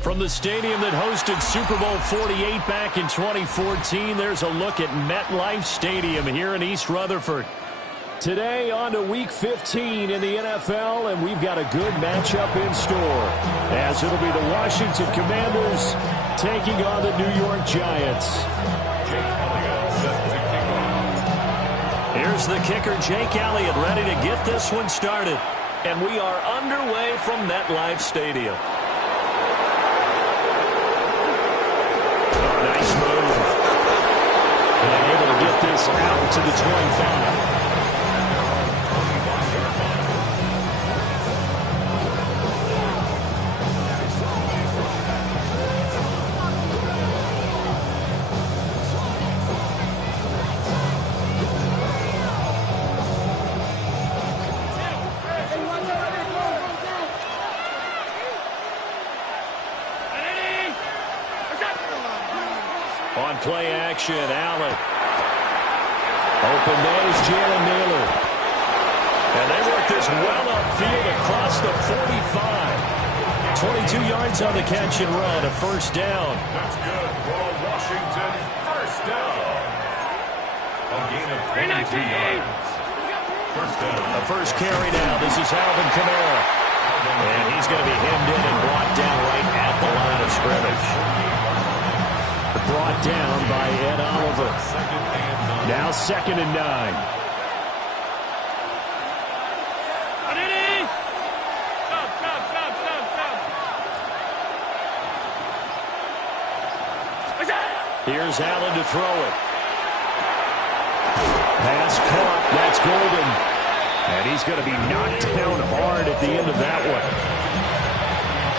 From the stadium that hosted Super Bowl 48 back in 2014, there's a look at MetLife Stadium here in East Rutherford. Today on to Week 15 in the NFL, and we've got a good matchup in store, as it'll be the Washington Commanders taking on the New York Giants. Here's the kicker, Jake Elliott, ready to get this one started. And we are underway from MetLife Stadium. Nice move. And able to get this out to the 25. On play action, Allen. Open man is Jalen Naylor. And they work this well upfield across the 45. 22 yards on the catch and run, a first down. That's good for Washington. First down. A gain of 22 yards. First down. The first carry now. This is Alvin Kamara. And he's going to be hemmed in and brought down right at the line of scrimmage. Brought down by Ed Oliver. Now 2nd and 9. Here's Allen to throw it. Pass caught. That's Golden. And he's going to be knocked down hard at the end of that one.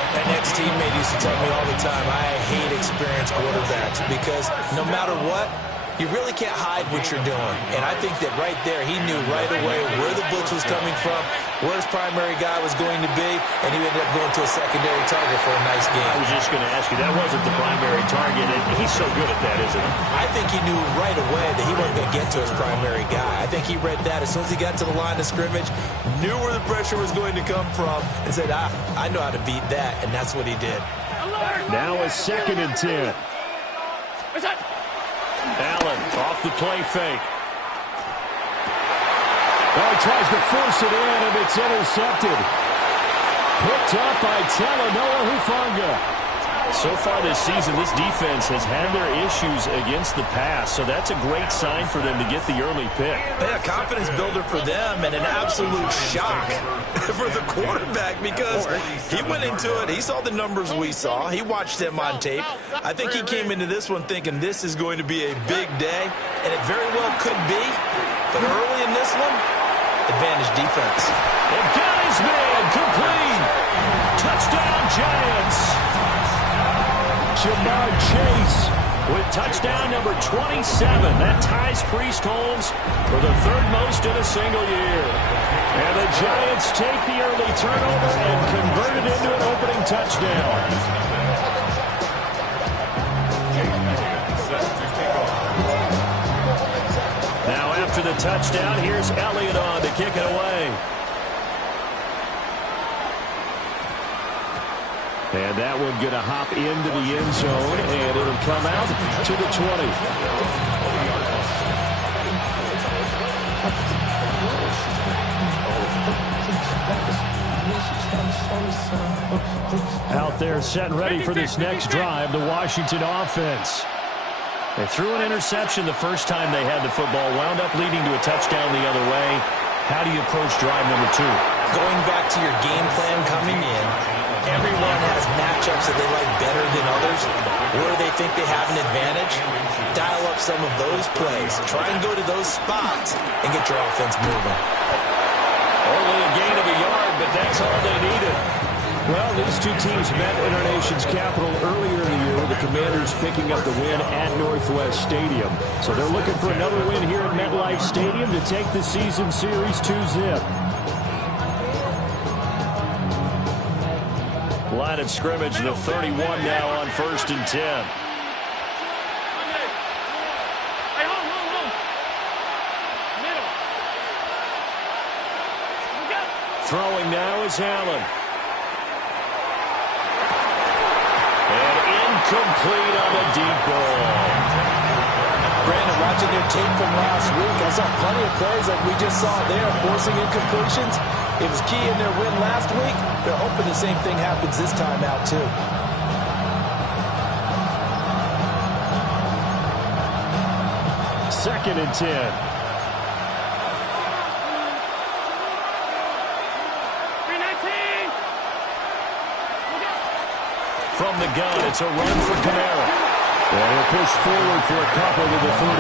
An ex-teammate used to tell me all the time, I hate experienced quarterbacks because no matter what, you really can't hide what you're doing. And I think that right there, he knew right away where the blitz was coming from, where his primary guy was going to be, and he ended up going to a secondary target for a nice game. I was just going to ask you, that wasn't the primary target, and he's so good at that, isn't he? I think he knew right away that he wasn't going to get to his primary guy. I think he read that as soon as he got to the line of scrimmage, knew where the pressure was going to come from, and said, I know how to beat that, and that's what he did. Now a 2nd and 10. Allen off the play fake. Well, he tries to force it in, and it's intercepted. Picked up by Talanoa Hufanga. So far this season, this defense has had their issues against the pass, so that's a great sign for them to get the early pick. Yeah, confidence builder for them and an absolute shock for the quarterback because he went into it. He saw the numbers we saw. He watched them on tape. I think he came into this one thinking this is going to be a big day, and it very well could be. But early in this one, advantage defense. And got his man complete. Touchdown, Giants. Jamar Chase with touchdown number 27. That ties Priest Holmes for the third most in a single year. And the Giants take the early turnover and convert it into an opening touchdown. Now after the touchdown, here's Elliott on to kick it away. And that one going to hop into the end zone, and it'll come out to the 20. Out there set and ready for this next drive, the Washington offense. They threw an interception the first time they had the football, wound up leading to a touchdown the other way. How do you approach drive number 2? Going back to your game plan coming in, everyone has matchups that they like better than others, where they think they have an advantage. Dial up some of those plays. Try and go to those spots and get your offense moving. Only a gain of a yard, but that's all they needed. Well, these two teams met in our nation's capital earlier in the year with the Commanders picking up the win at Northwest Stadium. So they're looking for another win here at MetLife Stadium to take the season series 2-zip. Line of scrimmage, the 31 now on 1st and 10. Throwing now is Allen. And incomplete on a deep ball. Brandon, watching their tape from last week, I saw plenty of plays like we just saw there, forcing incompletions. It was key in their win last week. They're hoping the same thing happens this time out, too. Second and 10. From the gun, it's a run for Kamara. And he'll push forward for a couple to the 34.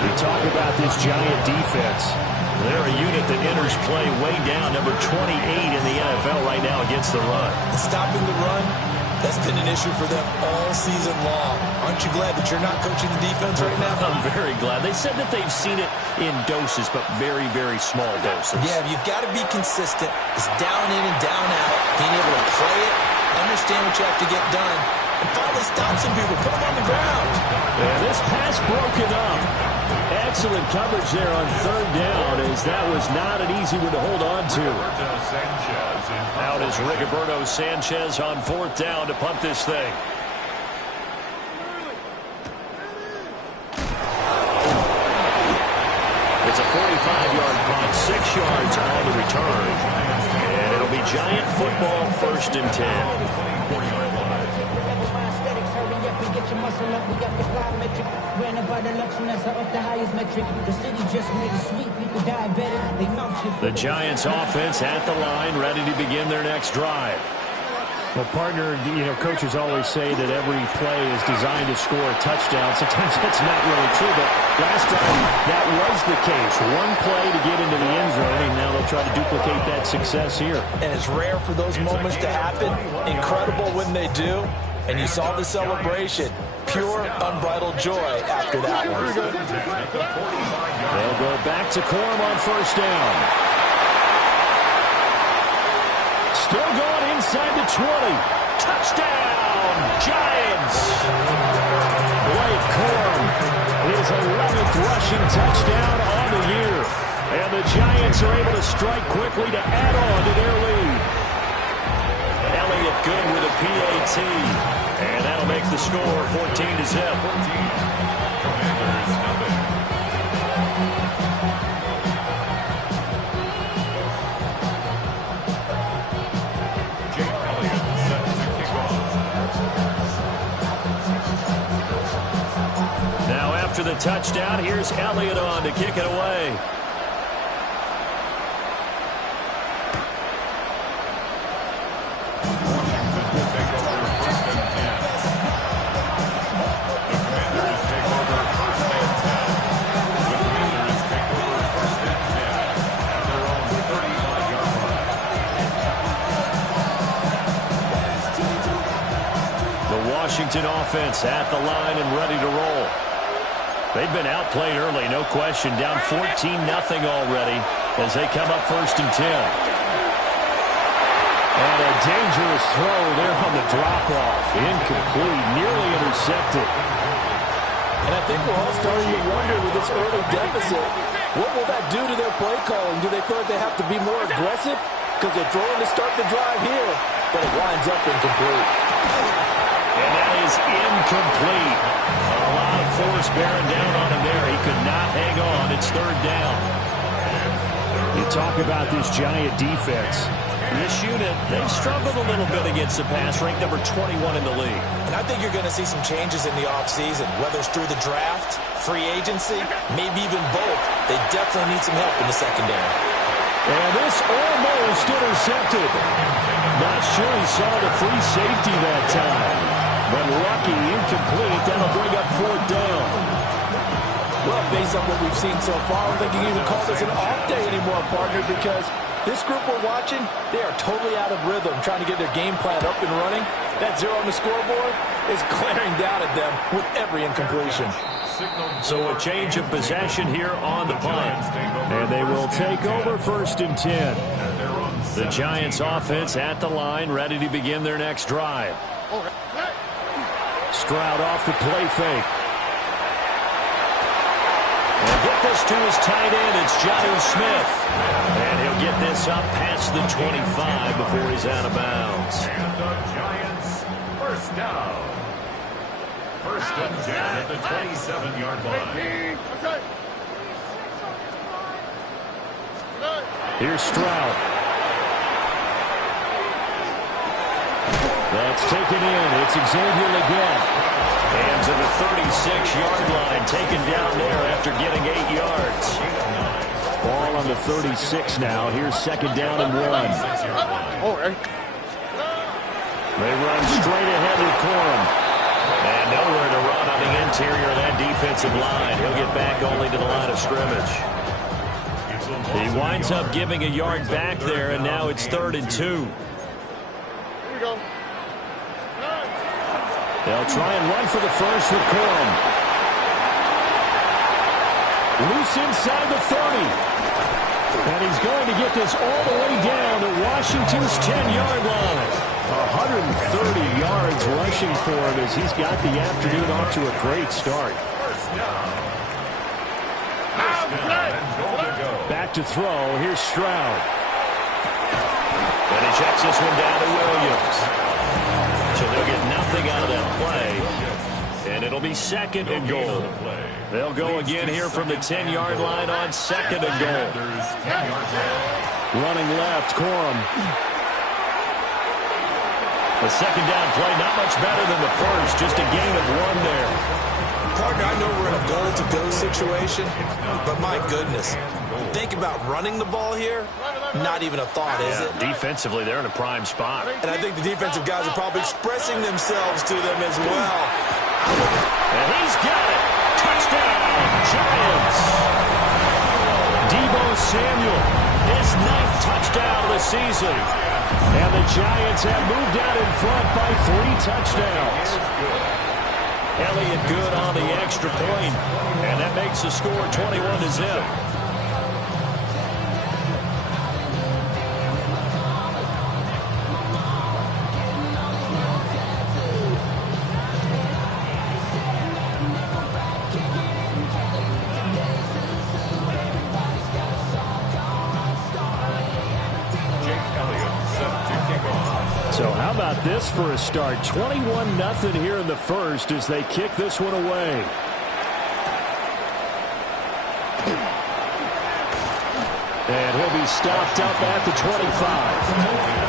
We talk about this Giant defense. They're a unit that enters play way down, number 28 in the NFL right now against the run. Stopping the run, that's been an issue for them all season long. Aren't you glad that you're not coaching the defense right now? I'm very glad. They said that they've seen it in doses, but very, very small doses. Yeah, you've got to be consistent. It's down in and down out, being able to play it, understand what you have to get done, and finally stop some people, put them on the ground. And this pass broken up. Excellent coverage there on 3rd down, as that was not an easy one to hold on to. Out is Rigoberto Sanchez on 4th down to punt this thing. It's a 45-yard punt, 6 yards on the return. And it'll be Giant football, 1st and 10. The Giants offense at the line, ready to begin their next drive. Well, partner, coaches always say that every play is designed to score a touchdown. Sometimes that's not really true, but last time that was the case. One play to get into the end zone, and now they'll try to duplicate that success here. And it's rare for those moments to happen. Incredible when they do. And you saw the celebration. Pure, unbridled joy after that one. They'll go back to Corum on 1st down. Still going inside the 20. Touchdown, Giants. Blake Corum, his 11th rushing touchdown on the year. And the Giants are able to strike quickly to add on to their lead. Elliott good with a PAT. And that'll make the score 14-0. after the touchdown. Here's Elliott on to kick it away. Washington offense at the line and ready to roll. They've been outplayed early, no question. Down 14-0 already as they come up 1st and 10. And a dangerous throw there on the drop-off. Incomplete, nearly intercepted. And I think we're all starting to wonder with this early deficit, what will that do to their play calling? Do they feel like they have to be more aggressive? Because they're throwing to start the drive here, but it winds up incomplete. And that is incomplete. A lot of force bearing down on him there. He could not hang on. It's 3rd down. You talk about this Giant defense. This unit, they've struggled a little bit against the pass, ranked number 21 in the league. And I think you're going to see some changes in the offseason, whether it's through the draft, free agency, maybe even both. They definitely need some help in the secondary. And this almost intercepted. Not sure he saw the free safety that time. But lucky, incomplete. That'll bring up 4th down. Well, based on what we've seen so far, I don't think you can even call this an off day anymore, partner, because this group we're watching, they are totally out of rhythm, trying to get their game plan up and running. That 0 on the scoreboard is glaring down at them with every incompletion. So a change of possession here on the punt. And they will take over 1st and 10. The Giants offense at the line, ready to begin their next drive. Stroud off the play fake. And get this to his tight end. It's Jonnu Smith. And he'll get this up past the 25 before he's out of bounds. And the Giants, 1st down. 1st and 10 at the 27-yard line. Here's Stroud. That's taken in. It's Xavier Legette. And to the 36-yard line, taken down there after getting 8 yards. Ball on the 36 now. Here's 2nd down and 1. They run straight ahead with Corum. And nowhere to run on the interior of that defensive line. He'll get back only to the line of scrimmage. He winds up giving a yard back there, and now it's 3rd and 2. They'll try and run for the first with Corum. Loose inside the 30. And he's going to get this all the way down to Washington's 10-yard line. 130 yards rushing for him as he's got the afternoon off to a great start. Back to throw. Here's Stroud. And he checks this one down to Williams. So they'll get nothing out of that play. And it'll be 2nd and goal. They'll go again here from the 10-yard line on 2nd and goal. Running left, Corum. The 2nd down play, not much better than the first. Just a gain of 1 there. Partner, I know we're in a goal-to-go situation, but my goodness. Think about running the ball here. Not even a thought, is it? Defensively, they're in a prime spot. And I think the defensive guys are probably expressing themselves to them as well. And he's got it. Touchdown, Giants. Deebo Samuel, his 9th touchdown of the season. And the Giants have moved out in front by 3 touchdowns. Elliott good on the extra point, and that makes the score 21-0. So how about this for a start? 21-0 here in the first as they kick this one away. And he'll be stopped up at the 25.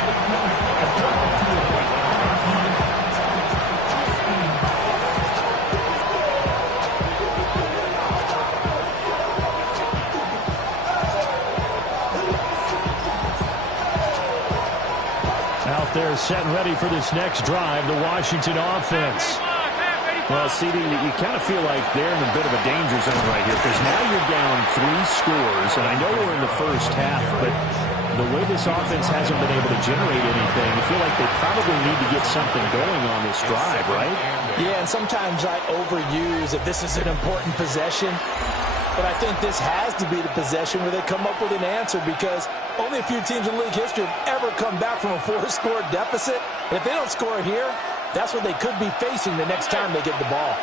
set and ready for this next drive, the Washington offense. Well, CD, you kind of feel like they're in a bit of a danger zone right here because now you're down 3 scores, and I know we're in the first half, but the way this offense hasn't been able to generate anything, I feel like they probably need to get something going on this drive, right? Yeah, and sometimes I overuse if this is an important possession, but I think this has to be the possession where they come up with an answer because only a few teams in league history have ever come back from a 4-score deficit. And if they don't score here, that's what they could be facing the next time they get the ball.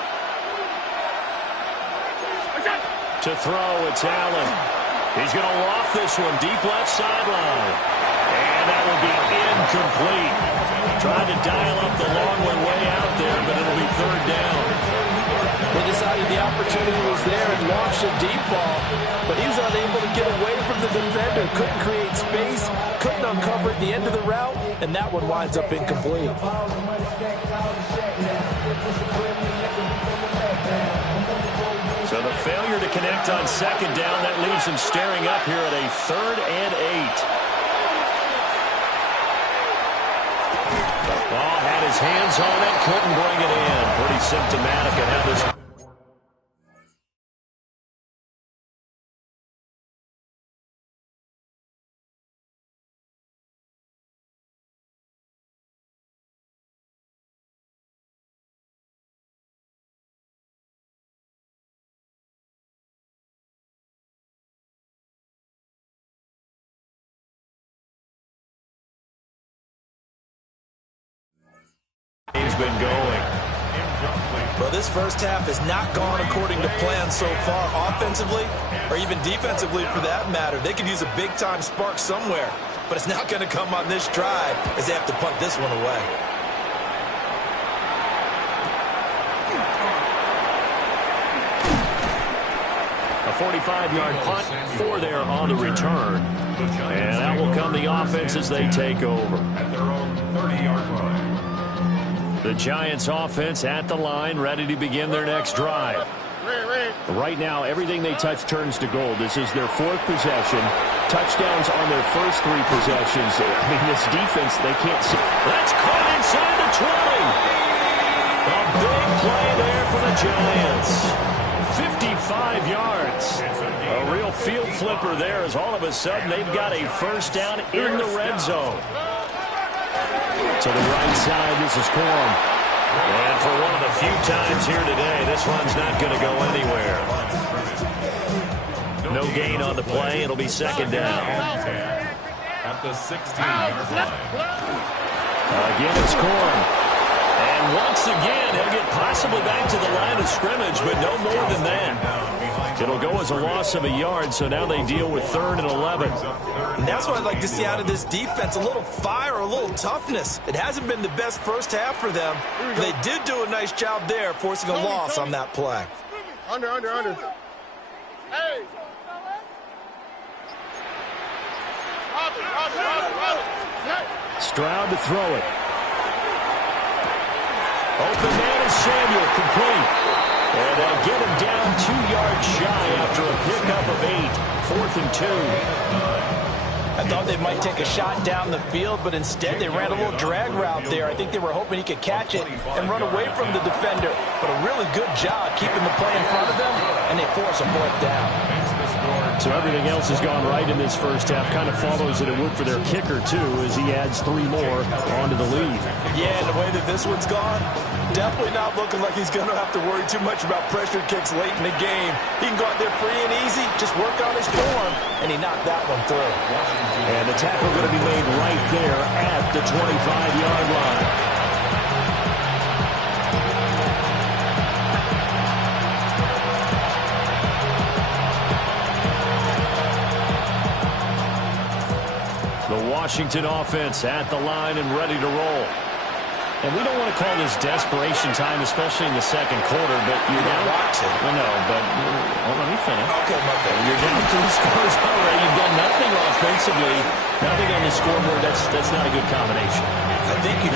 To throw, it's Allen. He's going to loft this one deep left sideline. And that will be incomplete. Tried to dial up the long one way out there, but it'll be 3rd down. They decided the opportunity was there and launched a deep ball, but he was unable to get away from the defender, couldn't create space, couldn't uncover at the end of the route, and that one winds up incomplete. So the failure to connect on 2nd down, that leaves him staring up here at a 3rd and 8. Ball had his hands on it, couldn't bring it in. Pretty symptomatic of how this... He's been going. Well, this first half has not gone according to plan so far, offensively or even defensively for that matter. They could use a big-time spark somewhere, but it's not going to come on this drive as they have to punt this one away. A 45-yard punt, 4 there on the return. And that will come the offense as they take over. At their own 30-yard line. The Giants offense at the line, ready to begin their next drive. Right now, everything they touch turns to gold. This is their 4th possession. Touchdowns on their first 3 possessions. I mean, this defense, they can't see. That's caught inside the 20. A big play there for the Giants. 55 yards. A real field flipper there as all of a sudden they've got a first down in the red zone. To the right side, this is Corum. And for one of the few times here today, this run's not going to go anywhere. No gain on the play. It'll be 2nd down. At the 16-yard line. Again, it's Corum. And once again, he'll get possibly back to the line of scrimmage, but no more than that. It'll go as a loss of a yard, so now they deal with 3rd and 11. And that's what I'd like to see out of this defense, a little fire, a little toughness. It hasn't been the best first half for them. They did do a nice job there, forcing a loss on that play. Under. Hey! Stroud to throw it. Open man is Samuel, complete. And they'll get him down 2 yards shy after a pickup of 8. 4th and 2. I thought they might take a shot down the field, but instead they ran a little drag route there. I think they were hoping he could catch it and run away from the defender. But a really good job keeping the play in front of them, and they force a 4th down. So everything else has gone right in this first half. Kind of follows that it would for their kicker, too, as he adds 3 more onto the lead. Yeah, and the way that this one's gone, definitely not looking like he's going to have to worry too much about pressure kicks late in the game. He can go out there free and easy, just work on his form, and he knocked that one through. And the tackle going to be made right there at the 25-yard line. The Washington offense at the line and ready to roll. And we don't want to call this desperation time, especially in the second quarter, but you're down. I know, but let me finish. Okay, my bad. You're down 2 scores already. You've done nothing offensively, nothing on the scoreboard. That's not a good combination. I think you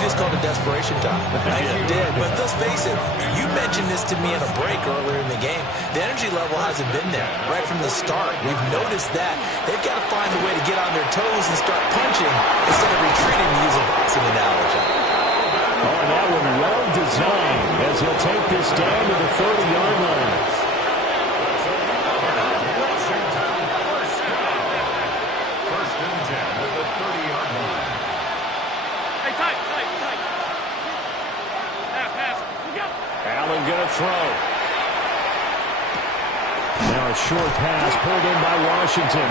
just called it desperation time. I think you did. But let's face it, you mentioned this to me in a break earlier in the game. The energy level hasn't been there right from the start. We've noticed that. They've got to find a way to get on their toes and start punching instead of retreating, to use a boxing analogy. Oh, that one well designed as he'll take this down to the 30-yard line. First and 10 at the 30-yard line. Hey, tight. Pass. Go. Allen going to throw. Now a short pass pulled in by Washington.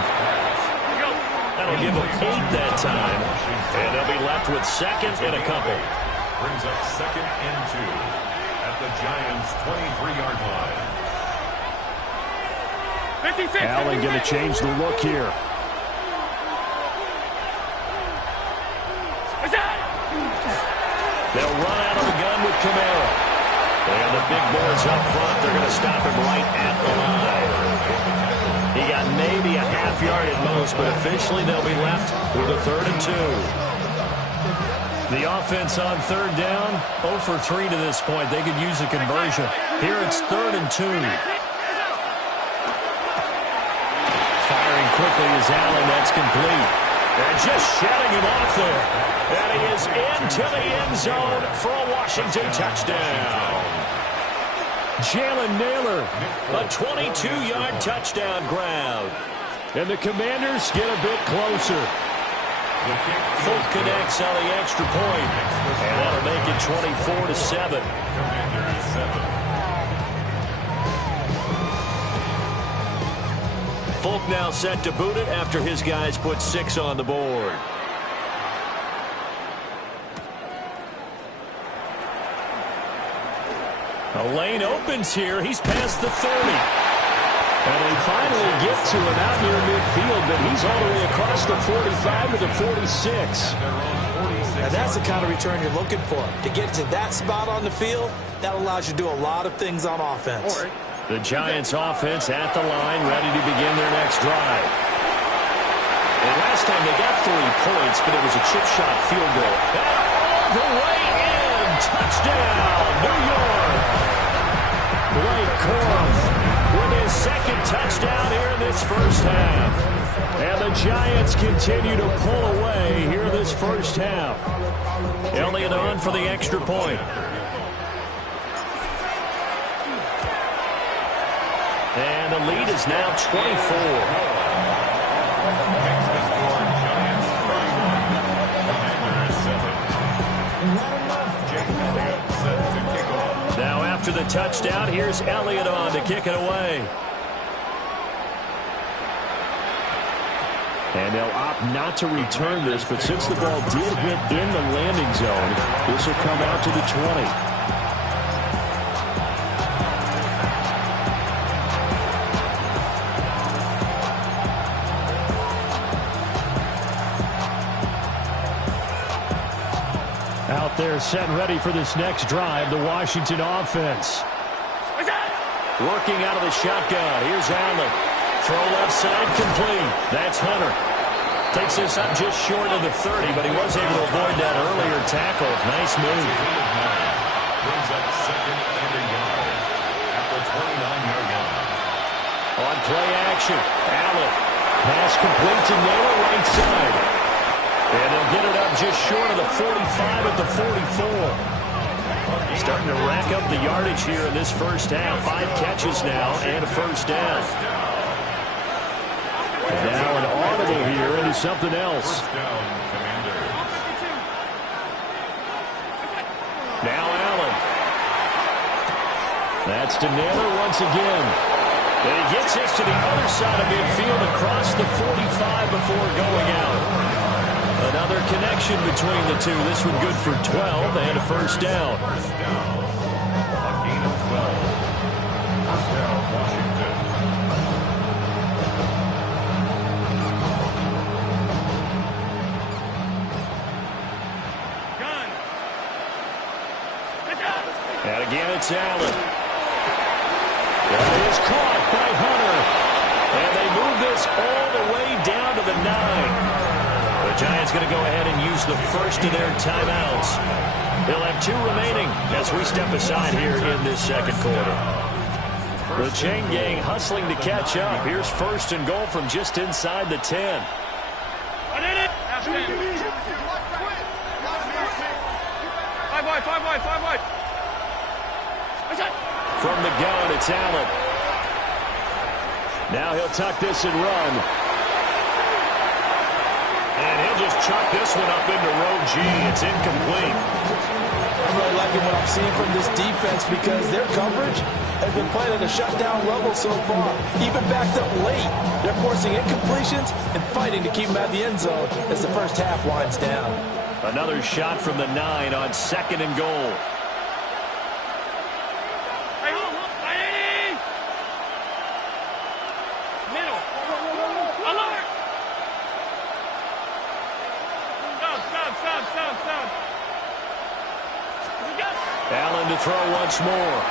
That'll give them 8 that time. And they'll be left with second and a couple. Brings up second and 2 at the Giants' 23-yard line. 56. Allen going to change the look here. They'll run out of the gun with Kamara. And the big boys up front, they're going to stop him right at the line. He got maybe a half yard at most, but officially they'll be left with a 3rd and 2. The offense on 3rd down, 0 for 3 to this point. They could use a conversion. Here it's 3rd and 2. Firing quickly is Allen. That's complete. And just shutting him off there. And he is into the end zone for a Washington touchdown. Jalen Nailor, a 22-yard touchdown grab. And the Commanders get a bit closer. Folk connects on the extra point. And that'll make it 24-7. Commanders 7. Folk now set to boot it after his guys put 6 on the board. A lane opens here. He's past the 30. And they finally get to him out near midfield, but he's all the way across the 45 to the 46. And that's the kind of return you're looking for. To get to that spot on the field, that allows you to do a lot of things on offense. The Giants offense at the line, ready to begin their next drive. And last time they got 3 points, but it was a chip shot field goal. All the way in. Touchdown, New York. Blake Corum with his 2nd touchdown here in this first half. And the Giants continue to pull away here in this first half. Elliott on for the extra point. And the lead is now 24. Now after the touchdown, here's Elliott on to kick it away. And they'll opt not to return this, but since the ball did hit in the landing zone, this will come out to the 20. Out there set and ready for this next drive, the Washington offense. Working out of the shotgun. Here's Allen. Throw left side complete. That's Hunter. Takes this up just short of the 30, but he was able to avoid that earlier tackle. Nice move. Brings up second and a yard at the 29-yard line. On play action, Allen. Pass complete to Nailor right side. And they'll get it up just short of the 45 at the 44. Starting to rack up the yardage here in this first half. 5 catches now and a first down. And now an audible here into something else. First down, Commanders. Now Allen. That's to Nailor once again. And he gets this to the other side of midfield across the 45 before going out. Another connection between the two. This one good for 12 and a first down. First down. A gain of 12. First down, Washington. Gun. And again, it's Allen. That is caught by Hunter. And they move this all the way down to the 9. The Giants going to go ahead and use the first of their timeouts. They'll have 2 remaining as we step aside here in this second quarter. The chain gang hustling to catch up. Here's first and goal from just inside the 10. Five wide. From the gun, it's Allen. Now he'll tuck this and run. And he'll just chuck this one up into row G. It's incomplete. I'm really liking what I'm seeing from this defense because their coverage has been playing at a shutdown level so far. Even backed up late, they're forcing incompletions and fighting to keep them at the end zone as the first half winds down. Another shot from the 9 on second and goal. Middle. Alert. Stop. Allen to throw once more.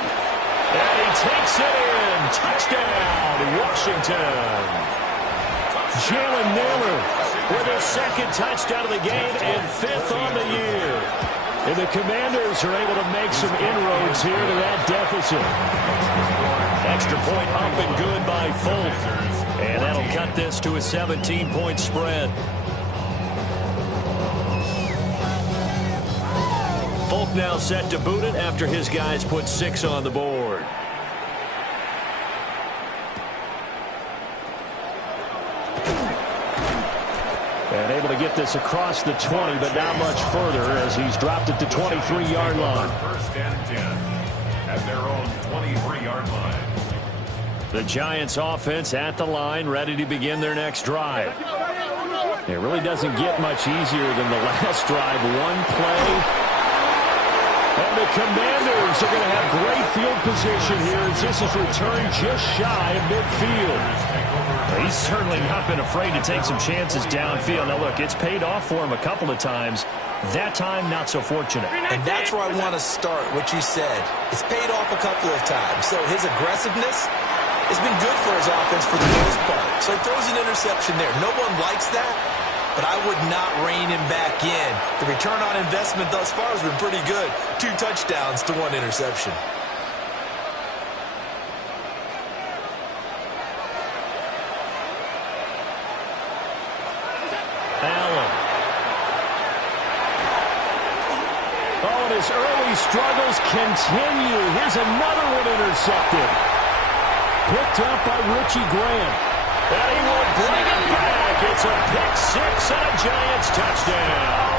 And he takes it in. Touchdown, Washington. Jalen Nailor with his second touchdown of the game and 5th on the year. And the Commanders are able to make some inroads here to that deficit. Extra point up and good by Folk. And that'll cut this to a 17-point spread. Folk now set to boot it after his guys put 6 on the board. And able to get this across the 20, but not much further as he's dropped it to 23-yard line. First and 10 at their own 23-yard line. The Giants offense at the line, ready to begin their next drive. It really doesn't get much easier than the last drive. One play. And the Commanders are going to have great field position here as this is returned just shy of midfield. He's certainly not been afraid to take some chances downfield. Now, look, it's paid off for him a couple of times. That time, not so fortunate. And that's where I want to start, what you said. It's paid off a couple of times. So his aggressiveness has been good for his offense for the most part. So he throws an interception there. No one likes that, but I would not rein him back in. The return on investment thus far has been pretty good. 2 touchdowns to 1 interception. Allen. Oh, and his early struggles continue. Here's another one intercepted. Picked up by Richie Graham. And he will bring it back. It's a pick-6 and a Giants touchdown.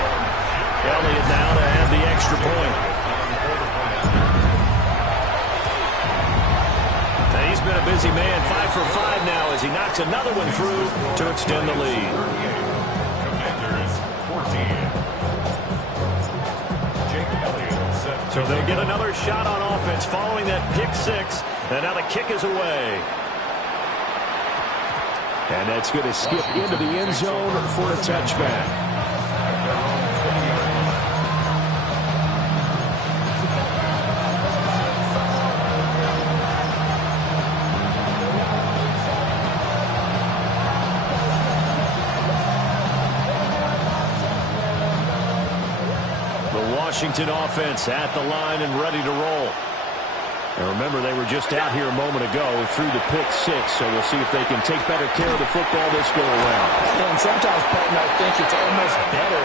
Elliott now to add the extra point. Now he's been a busy man, 5 for 5 now as he knocks another one through to extend the lead. Commanders 14. Jake Elliott set. So they'll get another shot on offense following that pick-6. And now the kick is away. And that's going to skip into the end zone for a touchback. Washington offense at the line and ready to roll. And remember, they were just out here a moment ago through the pick-6, so we'll see if they can take better care of the football this go-around. And sometimes, partner, I think it's almost better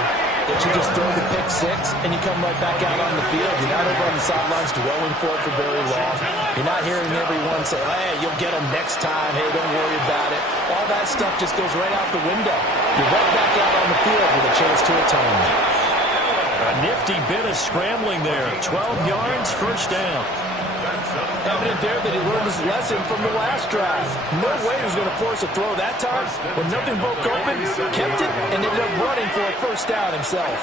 that you just throw the pick-6 and you come right back out on the field. You're not over on the sidelines dwelling for it for very long. You're not hearing everyone say, hey, you'll get them next time. Hey, don't worry about it. All that stuff just goes right out the window. You're right back out on the field with a chance to atone. A nifty bit of scrambling there. 12 yards, first down. Evident there that he learned his lesson from the last drive. No way he was going to force a throw that time. When nothing broke open, kept it, and ended up running for a first down himself.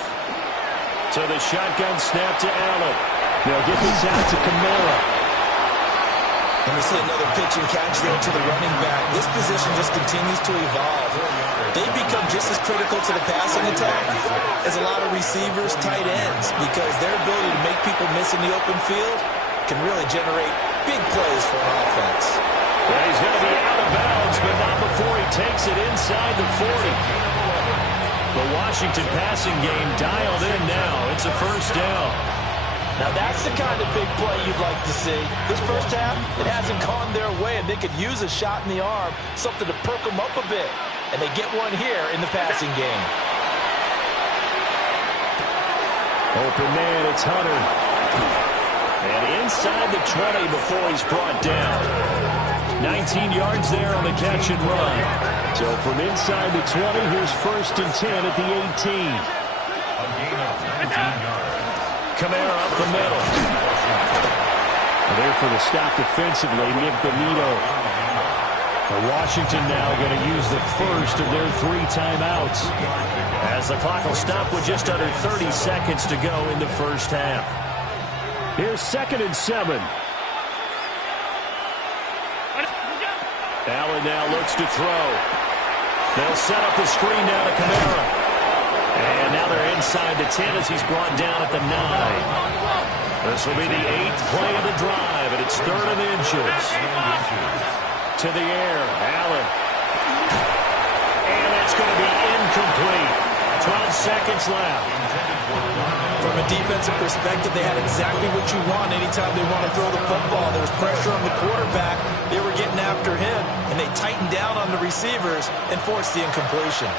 So the shotgun snap to Allen. They'll get this out to Kamara. And we see another pitch and catch there to the running back. This position just continues to evolve. They become just as critical to the passing attack as a lot of receivers, tight ends, because their ability to make people miss in the open field can really generate big plays for an offense. Well, he's going to be out of bounds, but not before he takes it inside the 40. The Washington passing game dialed in now. It's a first down. Now that's the kind of big play you'd like to see. This first half, it hasn't gone their way, and they could use a shot in the arm, something to perk them up a bit. And they get one here in the passing game. Open man, it's Hunter. And inside the 20 before he's brought down. 19 yards there on the catch and run. So from inside the 20, here's 1st and 10 at the 18. A gain of 19 yards. Kamara up the middle. There for the stop defensively, Nick Bonito. Washington now going to use the first of their 3 timeouts, as the clock will stop with just under 30 seconds to go in the first half. Here's 2nd and 7. Allen now looks to throw. They'll set up the screen down to Kamara. And now they're inside the 10 as he's brought down at the 9. This will be the 8th play of the drive, and it's 3rd and inches. To the air, Allen. And that's going to be incomplete. 12 seconds left. From a defensive perspective, they had exactly what you want anytime they want to throw the football. There was pressure on the quarterback. They were getting after him, and they tightened down on the receivers and forced the incompletion.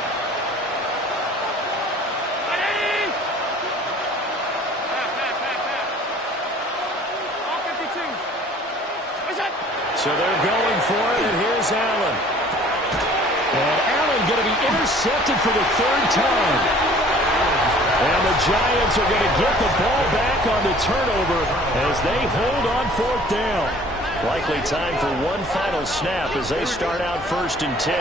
So they're going for it, and here's Allen. And Allen going to be intercepted for the 3rd time. And the Giants are going to get the ball back on the turnover as they hold on 4th down. Likely time for one final snap as they start out 1st and 10.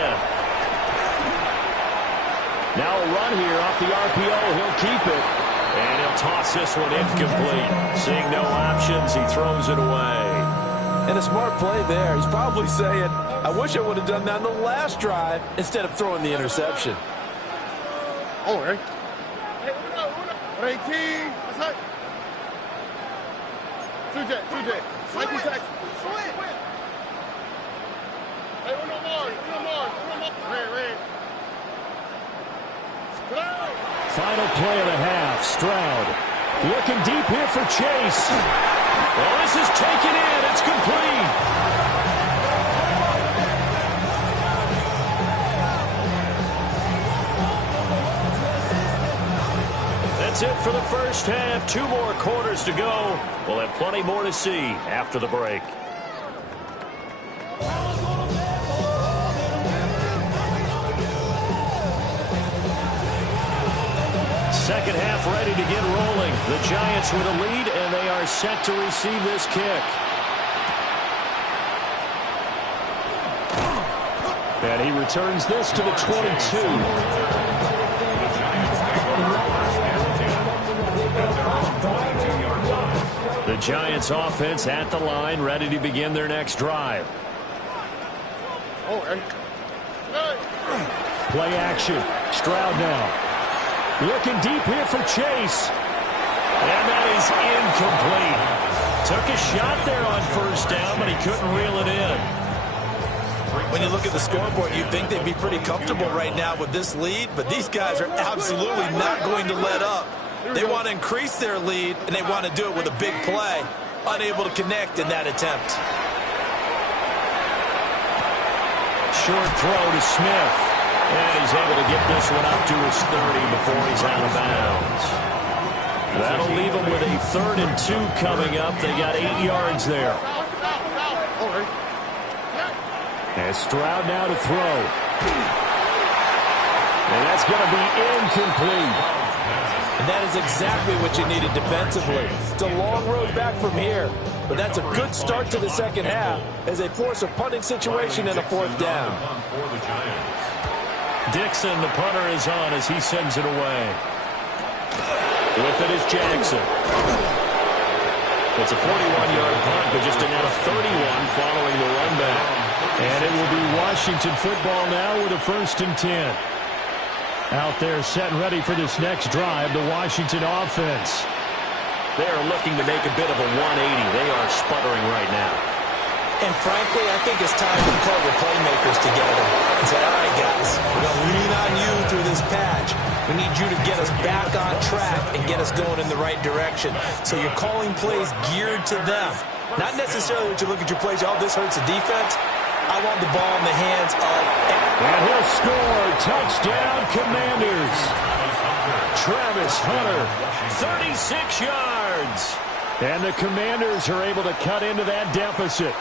Now a run here off the RPO. He'll keep it. And he'll toss this one incomplete. Seeing no options, he throws it away. And a smart play there. He's probably saying, I wish I would have done that on the last drive instead of throwing the interception. Oh, right. Hey, 18. That's right. 2J. 19 seconds. Hey, one more. Red. Final play of the half. Stroud looking deep here for Chase. Well, this is taken in. It's complete. That's it for the first half. 2 more quarters to go. We'll have plenty more to see after the break. Second half ready to get rolling. The Giants with a lead, and they are set to receive this kick. And he returns this to the 22. The Giants offense at the line, ready to begin their next drive. Play action. Stroud now. Looking deep here for Chase. And that is incomplete. Took a shot there on 1st down, but he couldn't reel it in. When you look at the scoreboard, you'd think they'd be pretty comfortable right now with this lead, but these guys are absolutely not going to let up. They want to increase their lead, and they want to do it with a big play. Unable to connect in that attempt. Short throw to Smith. And he's able to get this one up to his 30 before he's out of bounds. That'll leave him with a 3rd and 2 coming up. They got 8 yards there. And Stroud now to throw. And that's going to be incomplete. And that is exactly what you needed defensively. It's a long road back from here. But that's a good start to the second half as they force a punting situation and a 4th down. Dixon, the punter, is on as he sends it away. With it is Jackson. It's a 41-yard punt, but just a net of 31 following the run back. And it will be Washington football now with a 1st and 10. Out there set and ready for this next drive, the Washington offense. They are looking to make a bit of a 180. They are sputtering right now. And frankly, I think it's time to pull the playmakers together and say, all right, guys, we're going to lean on you through this patch. We need you to get us back on track and get us going in the right direction. So you're calling plays geared to them. Not necessarily that you look at your plays, oh, this hurts the defense. I want the ball in the hands of... And he'll score. Touchdown, Commanders. Travis Hunter, 36 yards. And the Commanders are able to cut into that deficit.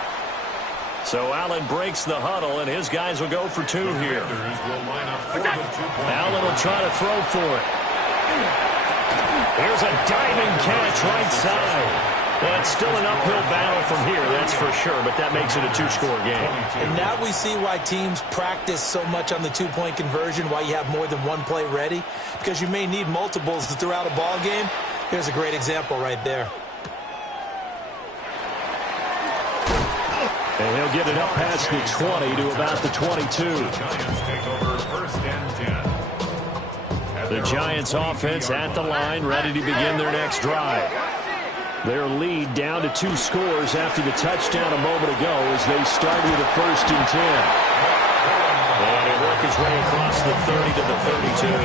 So Allen breaks the huddle, and his guys will go for two here. Allen will try to throw for it. Here's a diving catch right side. And it's still an uphill battle from here, that's for sure, but that makes it a two-score game. And now we see why teams practice so much on the two-point conversion, why you have more than one play ready, because you may need multiples throughout a ball game. Here's a great example right there. And he'll get it up past the 20 to about the 22. The Giants offense at the line, ready to begin their next drive. Their lead down to 2 scores after the touchdown a moment ago as they start with a 1st and 10. And he'll work his way across the 30 to the 32.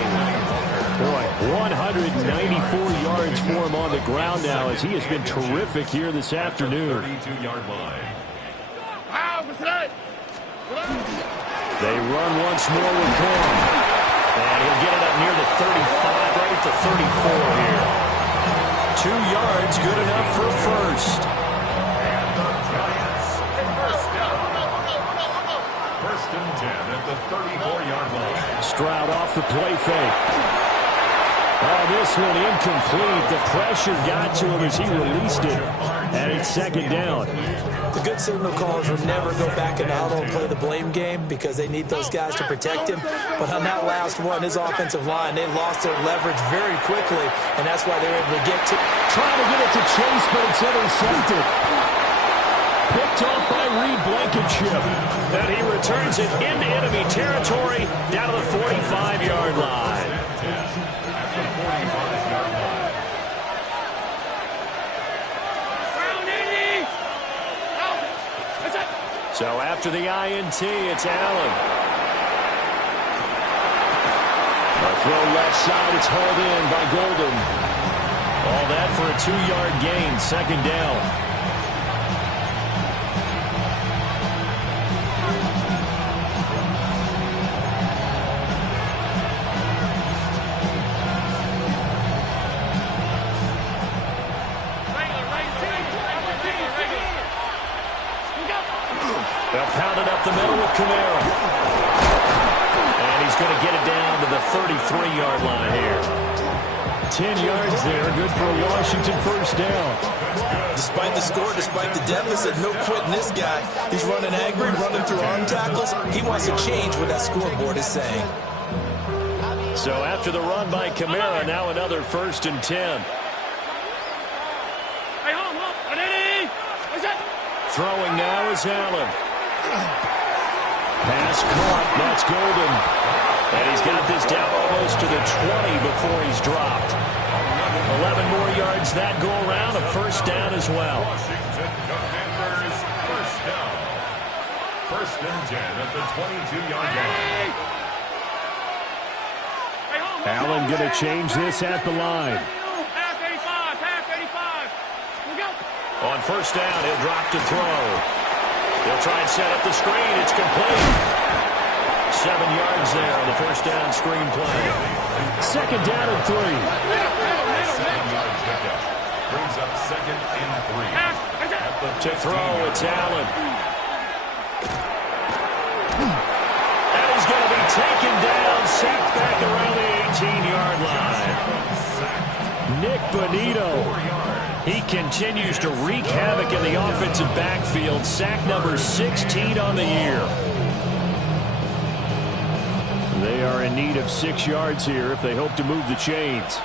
Boy, 194 yards for him on the ground now as he has been terrific here this afternoon. 32-yard line. They run once more with Corn. And he'll get it up near the 35, right at the 34 here. 2 yards, good enough for first. And the Giants first and 10 at the 34-yard line. Stroud off the play fake. Oh, this one incomplete. The pressure got to him as he released it. And it's 2nd down. The good signal callers will never go back in the huddle and play the blame game because they need those guys to protect him. But on that last one, his offensive line, they lost their leverage very quickly, and that's why they were able to get to... Trying to get it to Chase, but it's intercepted. Picked off by Reed Blankenship. And he returns it into enemy territory down to the 45-yard line. So after the INT, it's Allen. A throw left side, it's hauled in by Golden. All that for a 2-yard gain, 2nd down. They'll pound it up the middle with Kamara. And he's going to get it down to the 33-yard line here. 10 yards there, good for a Washington 1st down. Despite the score, despite the deficit, no quitting this guy. He's running angry, running through arm tackles. He wants to change what that scoreboard is saying. So after the run by Kamara, now another 1st and 10. Throwing now is Allen. Pass caught. That's Golden. And he's got this down almost to the 20 before he's dropped. 11 more yards that go around. A 1st down as well. Washington Commanders first down. 1st and 10 at the 22-yard line. Allen going to change this at the line. Half 85, half 85. We go. On 1st down, he'll drop to throw. He'll try and set up the screen. It's complete. 7 yards there on the 1st down screen play. 2nd down and 3. 7-yard pickup. Brings up 2nd and 3. To throw, it's Allen. And he's going to be taken down, sacked back around the 18-yard line. Nick Bonito. He continues to wreak havoc in the offensive backfield. Sack number 16 on the year. They are in need of 6 yards here if they hope to move the chains.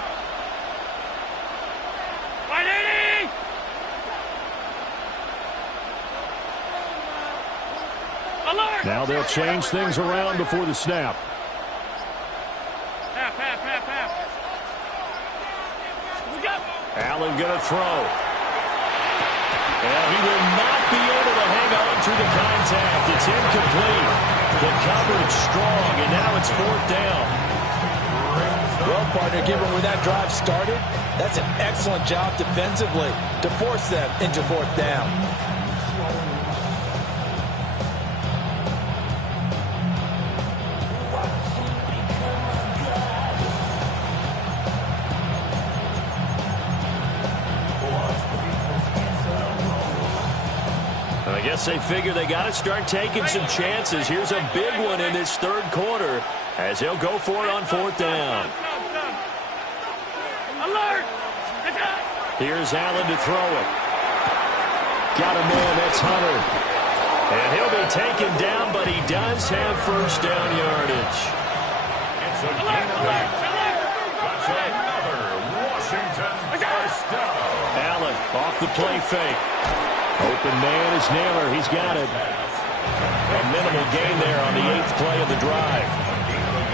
Now they'll change things around before the snap. Allen going to throw. And he will not be able to hang on through the contact. It's incomplete. The coverage strong, and now it's 4th down. Well, partner, given where that drive started, that's an excellent job defensively to force them into 4th down. I guess they figure they got to start taking some chances. Here's a big one in this 3rd quarter as he'll go for it on 4th down. Alert! Here's Allen to throw it. Got a man, that's Hunter. And he'll be taken down, but he does have 1st down yardage. It's a gain of 8. That's another Washington 1st down. Allen off the play fake. Open man is Naylor. He's got it. A minimal gain there on the 8th play of the drive.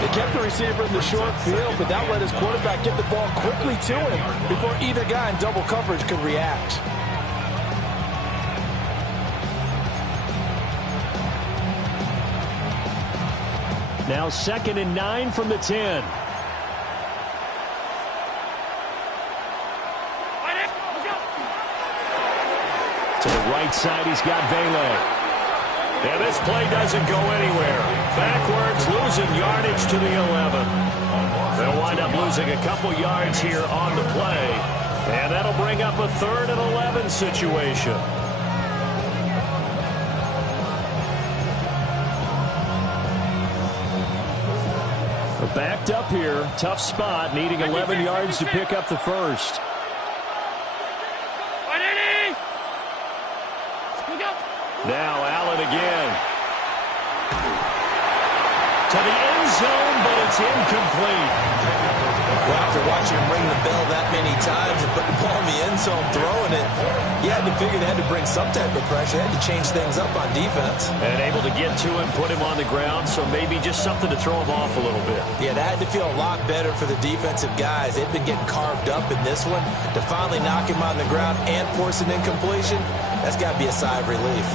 They kept the receiver in the short field, but that let his quarterback get the ball quickly to him before either guy in double coverage could react. Now 2nd and 9 from the 10. To the right side, he's got Vele. And this play doesn't go anywhere. Backwards, losing yardage to the 11. They'll wind up losing a couple yards here on the play. And that'll bring up a 3rd and 11 situation. We're backed up here. Tough spot, needing 11 yards to pick up the 1st. Now Allen again. To the end zone, but it's incomplete. Well, after watching him ring the bell that many times and put the ball in the end zone, throwing it, you had to figure they had to bring some type of pressure. They had to change things up on defense. And able to get to him, put him on the ground, so maybe just something to throw him off a little bit. Yeah, that had to feel a lot better for the defensive guys. They've been getting carved up in this one. To finally knock him on the ground and force an incompletion, that's got to be a sigh of relief.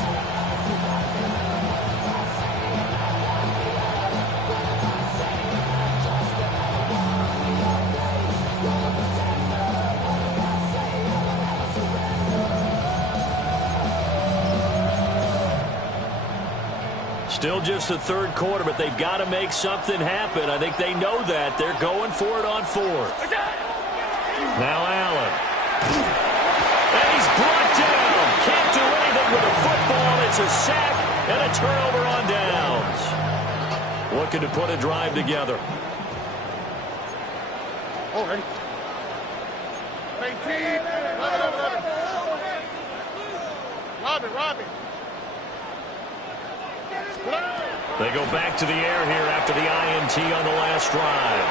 Still just the 3rd quarter, but they've got to make something happen. I think they know that. They're going for it on 4th. Now Allen. And he's brought down. Can't do anything with a football. It's a sack and a turnover on downs. Looking to put a drive together. Oh, ready. 18. Robin. They go back to the air here after the INT on the last drive.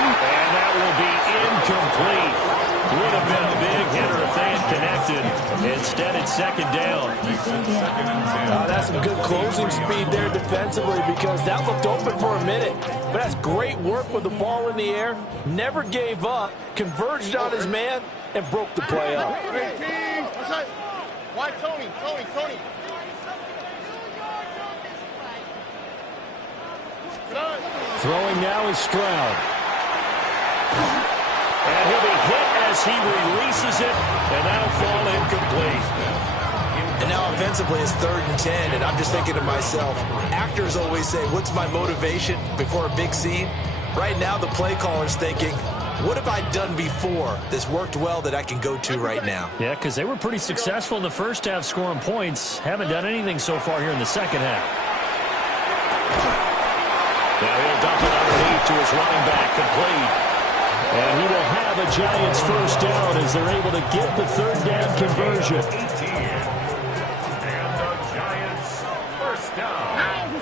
And that will be incomplete. Would have been a big hitter if they had connected. Instead, it's 2nd down. That's some good closing speed there defensively because that looked open for a minute. But that's great work with the ball in the air. Never gave up, converged on his man, and broke the play up. 18. Why Tony? Throwing now is Stroud. And he'll be hit as he releases it, and that'll fall incomplete. And now offensively it's 3rd and 10, and I'm just thinking to myself, actors always say, what's my motivation before a big scene? Right now the play caller's thinking, what have I done before that's worked well that I can go to right now? Yeah, because they were pretty successful in the 1st half scoring points. Haven't done anything so far here in the 2nd half. Now he'll dump it underneath to his running back, complete. And he will have a Giants 1st down as they're able to get the 3rd down conversion. And the Giants 1st down.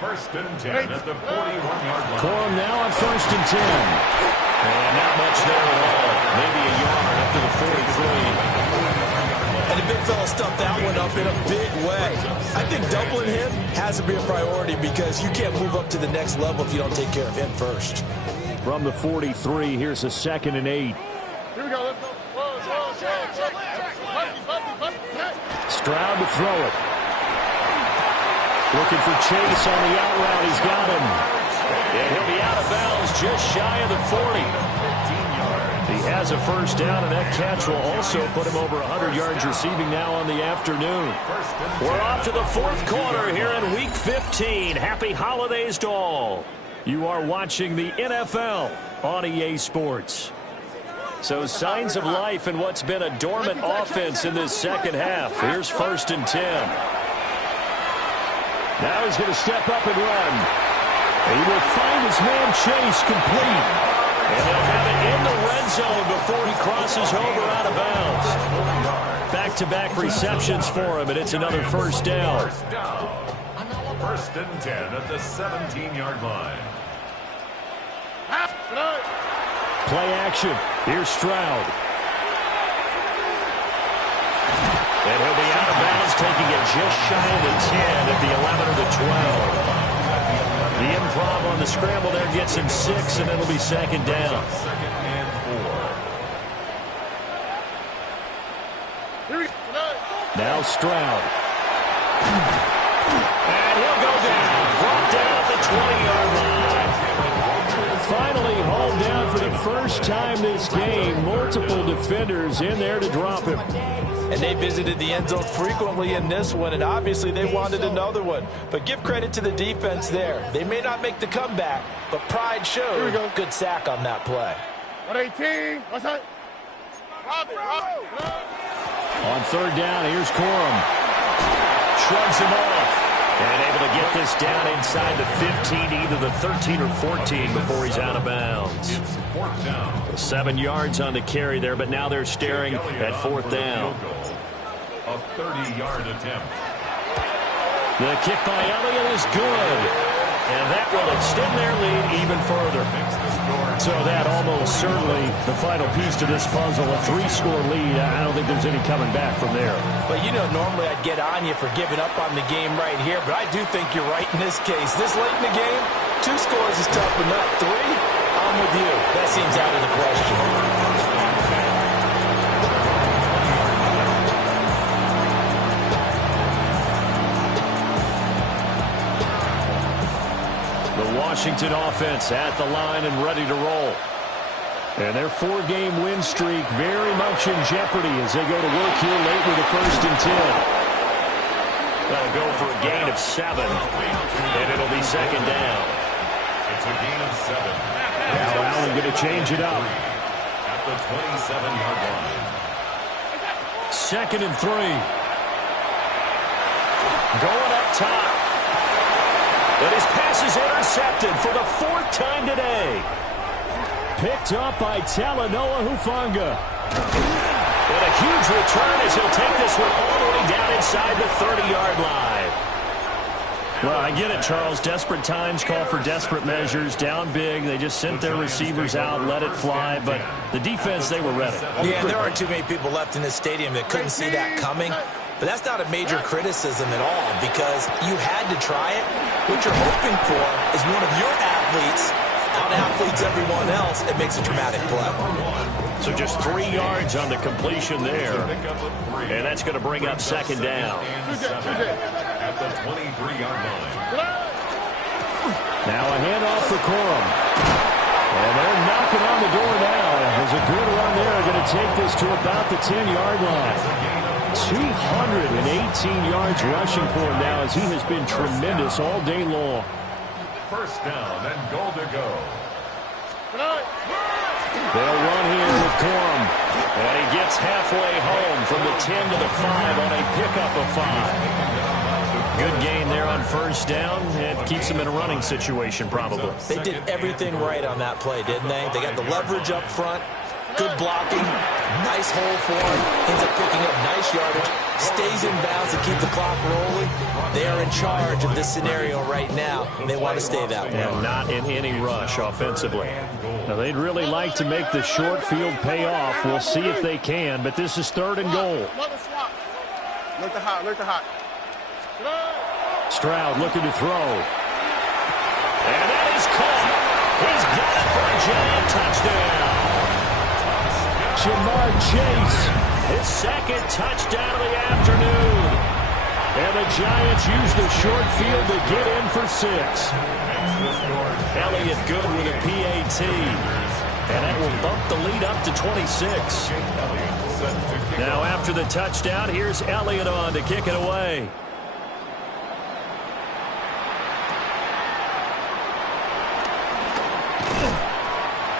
1st and 10 at the 41-yard line. Corum now on 1st and 10. And not much there at all. Maybe a yard up to the 43. And the big fella stuffed that one up in a big way. I think doubling him has to be a priority because you can't move up to the next level if you don't take care of him first. From the 43, here's a 2nd and 8. Stroud to throw it. Looking for Chase on the out route. He's got him. And he'll be out of bounds just shy of the 40. He has a first down, and that catch will also put him over 100 yards receiving now on the afternoon. We're off to the fourth quarter here in Week 15. Happy holidays to all. You are watching the NFL on EA Sports. So signs of life in what's been a dormant offense in this second half. Here's 1st and 10. Now he's going to step up and run. He will find his man Chase complete. And they'll have it in the red zone before he crosses over out of bounds. Back-to-back receptions for him, and it's another first down. 1st and 10 at the 17-yard line. Play action. Here's Stroud. And he'll be out of bounds, taking it just shy of the 10 at the 11 or the 12. The improv on the scramble there gets him 6, and it'll be 2nd down. 2nd and 4. Now Stroud. And he'll go down. Brought down at the 20-yard line. Finally hauled down for the first time this game. Multiple defenders in there to drop him. And they visited the end zone frequently in this one, and obviously they wanted another one. But give credit to the defense there. They may not make the comeback, but pride showed. Good sack on that play. 118. What's that? Robin. On 3rd down, here's Corum. Shrugs him off. And able to get this down inside the 15, either the 13 or 14 before he's out of bounds. It's 4th down. 7 yards on the carry there, but now they're staring at 4th down. A 30-yard attempt. The kick by Elliott is good. And that will extend their lead even further. So that almost certainly the final piece to this puzzle, a 3-score lead. I don't think there's any coming back from there. But, you know, normally I'd get on you for giving up on the game right here, but I do think you're right in this case. This late in the game, 2 scores is tough enough. 3, I'm with you. That seems out of the question. Washington offense at the line and ready to roll. And their 4-game win streak very much in jeopardy as they go to work here late with the 1st and 10. They'll go for a gain of 7, and it'll be 2nd down. It's a gain of 7. Now Allen going to change it up. At the 27-yard line. 2nd and 3. Going up top. And his pass is intercepted for the 4th time today. Picked up by Talanoa Hufanga. And a huge return as he'll take this one all the way down inside the 30-yard line. Well, I get it, Charles. Desperate times call for desperate measures. Down big. They just sent their receivers out, let it fly. But the defense, they were ready. Yeah, there aren't too many people left in this stadium that couldn't see that coming. But that's not a major criticism at all because you had to try it. What you're hoping for is one of your athletes out-athletes everyone else and makes a dramatic play. So just 3 yards on the completion there. And that's going to bring up 2nd down. At the 23-yard line. Now a handoff for Corum. And they're knocking on the door now. There's a good run there. Going to take this to about the 10-yard line. 218 yards rushing for him now as he has been tremendous all day long. 1st down and goal to go. They'll run here with Corum. And he gets halfway home from the 10 to the 5 on a pickup of 5. Good gain there on 1st down. It keeps him in a running situation probably. They did everything right on that play, didn't they? They got the leverage up front. Good blocking, nice hole for him, ends up picking up nice yardage, stays in bounds to keep the clock rolling. They are in charge of this scenario right now, and they want to stay that way. And not in any rush offensively. Now, they'd really like to make the short field pay off. We'll see if they can, but this is 3rd and goal. Look the hot. Stroud looking to throw. And that is caught. He's got it for a giant touchdown. Ja'Marr Chase, his 2nd touchdown of the afternoon. And the Giants use the short field to get in for 6. Elliott good with a PAT. And that will bump the lead up to 26. Now after the touchdown, here's Elliott on to kick it away.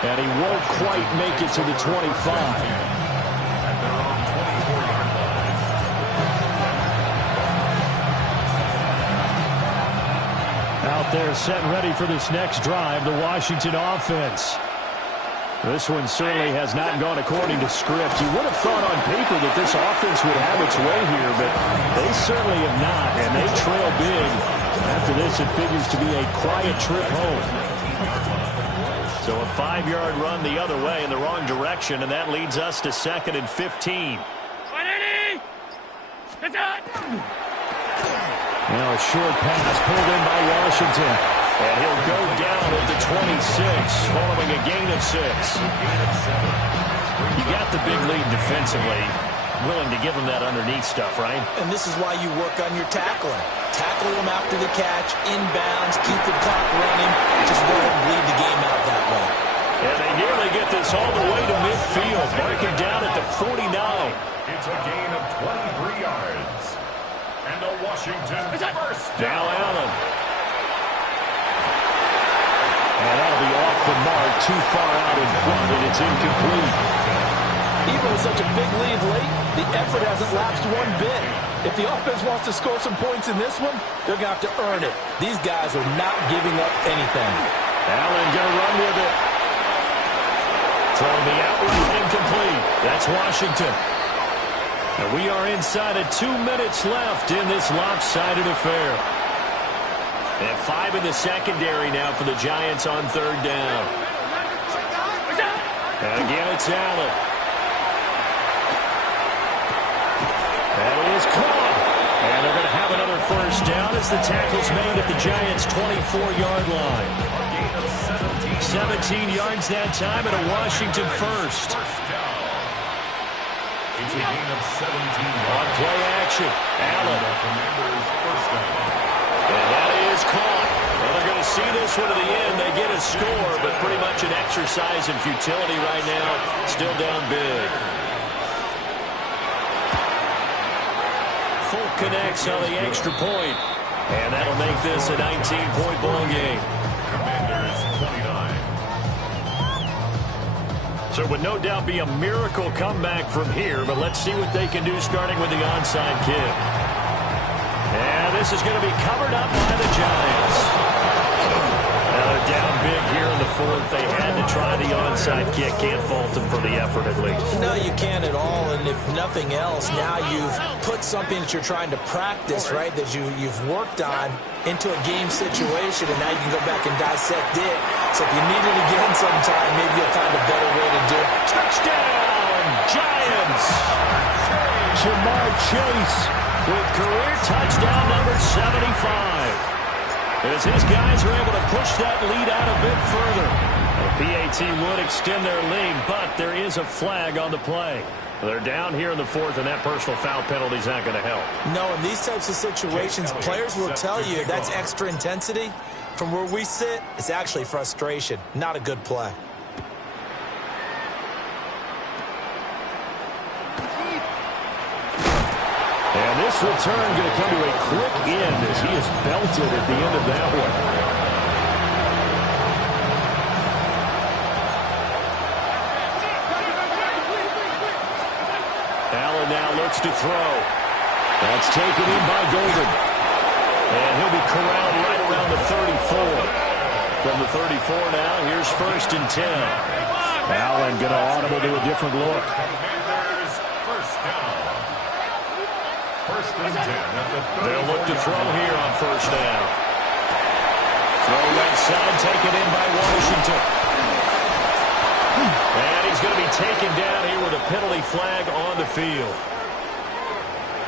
And he won't quite make it to the 25. Out there set and ready for this next drive, the Washington offense. This one certainly has not gone according to script. You would have thought on paper that this offense would have its way here, but they certainly have not, and they trail big. After this, it figures to be a quiet trip home. So a 5-yard run the other way in the wrong direction, and that leads us to 2nd and 15. Now a short pass pulled in by Washington. And he'll go down at the 26, following a gain of 6. You got the big lead defensively. Willing to give him that underneath stuff, right? And this is why you work on your tackling. Tackle him after the catch, inbounds, keep the clock running. Just let him bleed the game out that way. And they nearly get this all the way to midfield, marking down at the 49. It's a gain of 23 yards. And the Washington first down. Now Allen. And that'll be off the mark, too far out in front, and it's incomplete. Even with such a big lead late, the effort hasn't lapsed one bit. If the offense wants to score some points in this one, they're going to have to earn it. These guys are not giving up anything. Allen going to run with it. Throwing the outlet, incomplete. That's Washington. And we are inside of 2 minutes left in this lopsided affair. And 5 in the secondary now for the Giants on 3rd down. And again, it's Allen. That is caught. And they're going to have another first down as the tackle's made at the Giants' 24-yard line. 17 yards that time and a Washington first. It's a gain of 17 On play action, Allen. And that is caught. Well, they're going to see this one to the end. They get a score, but pretty much an exercise in futility right now. Still down big. Folk connects on the extra point. And that'll make this a 19-point ball game. Commanders 29. So it would no doubt be a miracle comeback from here, but let's see what they can do starting with the onside kick. And this is going to be covered up by the Giants. Now they're down big here in the 4th. They had to try the onside kick. Can't fault them for the effort at least. No, you can't at all. And if nothing else, now you've put something that you're trying to practice, right, that you've worked on into a game situation, and now you can go back and dissect it. So if you need it again sometime, maybe you'll find a better way to do it. Touchdown, Giants! Jamar Chase with career touchdown number 75. As his guys are able to push that lead out a bit further. The PAT would extend their lead, but there is a flag on the play. They're down here in the 4th, and that personal foul penalty is not going to help. No, in these types of situations, players will tell you that's extra intensity. From where we sit, it's actually frustration. Not a good play. And this return going to come to a quick end as he is belted at the end of that one. Allen now looks to throw. That's taken in by Golden. And he'll be corralled right around the 34. From the 34 now, here's 1st and 10. Allen going to audible to a different look. They'll look to throw here on 1st down. Throw left side, taken in by Washington. And he's going to be taken down here with a penalty flag on the field.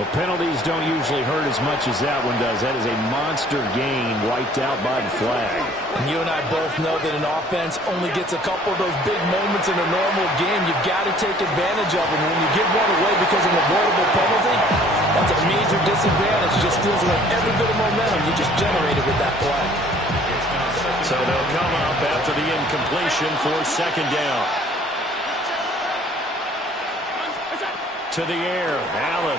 Well, penalties don't usually hurt as much as that one does. That is a monster gain wiped out by the flag. And you and I both know that an offense only gets a couple of those big moments in a normal game. You've got to take advantage of them. When you give one away because of an avoidable penalty, that's a major disadvantage just feels like every bit of momentum you just generated with that play. So they'll come up after the incompletion for second down. To the air, Allen.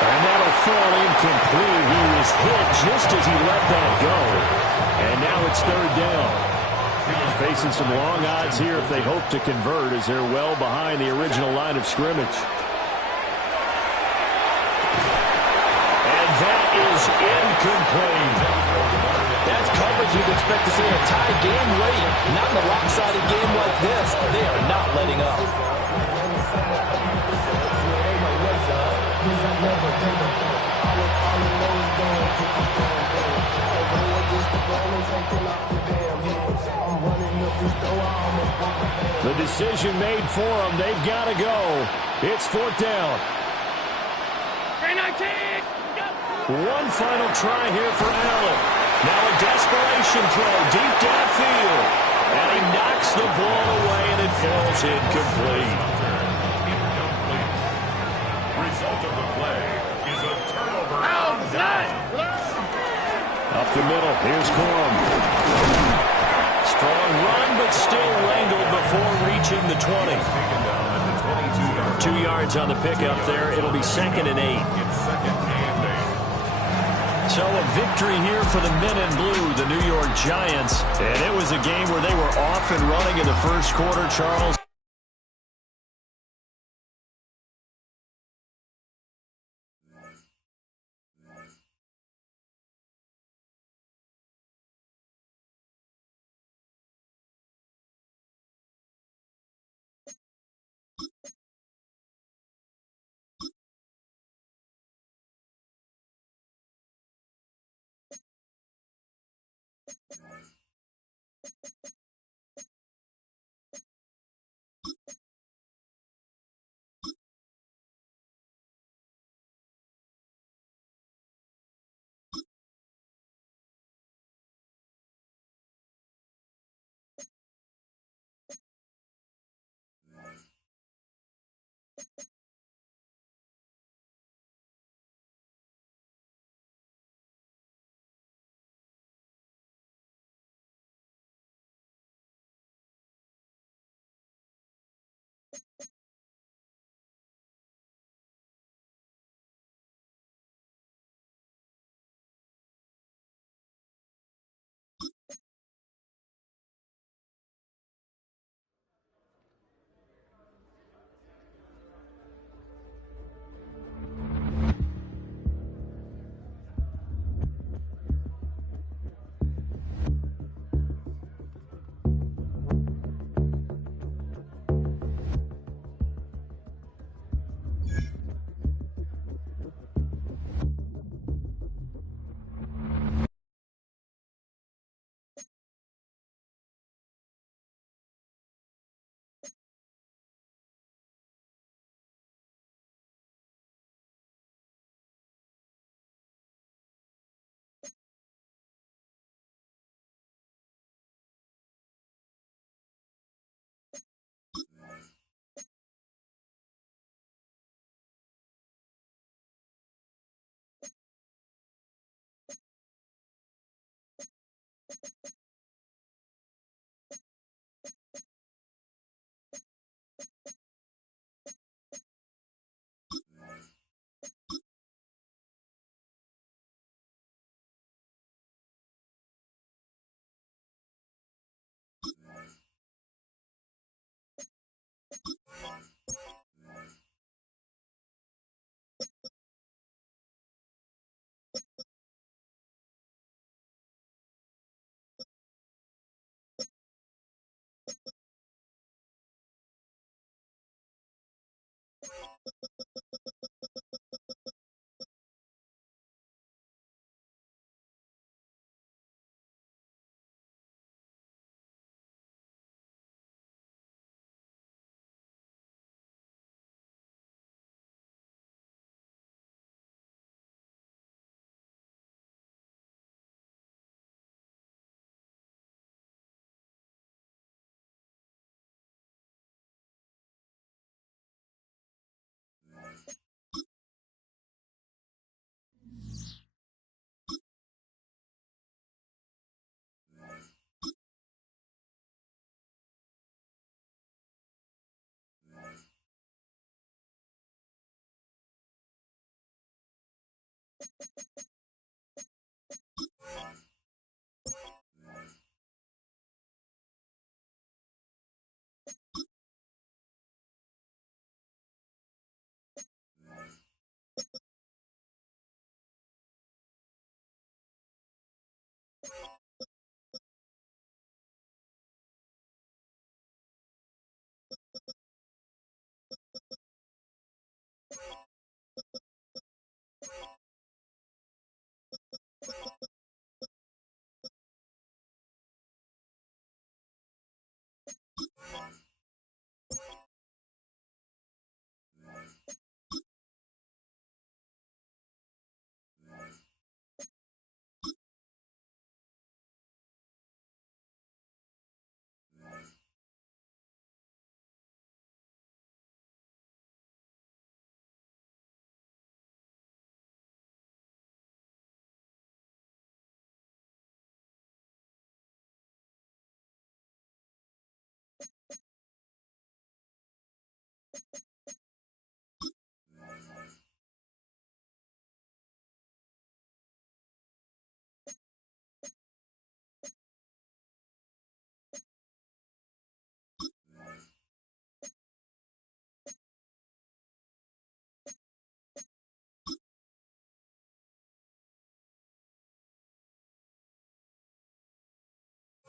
And that'll fall incomplete. He was hit just as he let that go. And now it's third down. Facing some long odds here if they hope to convert, as they're well behind the original line of scrimmage. And that is incomplete. That's coverage you'd expect to see in a tie game late. Not in a lopsided game like this. They are not letting up. The decision made for them. They've got to go. It's fourth down. 319. One final try here for Allen. Now a desperation throw deep downfield. And he knocks the ball away, and it falls incomplete. Result of the play is a turnover. Up the middle, here's Corum. Strong run, but still wrangled before reaching the 20. 2 yards on the pickup there. It'll be 2nd and 8. So a victory here for the men in blue, the New York Giants. And it was a game where they were off and running in the first quarter, Charles.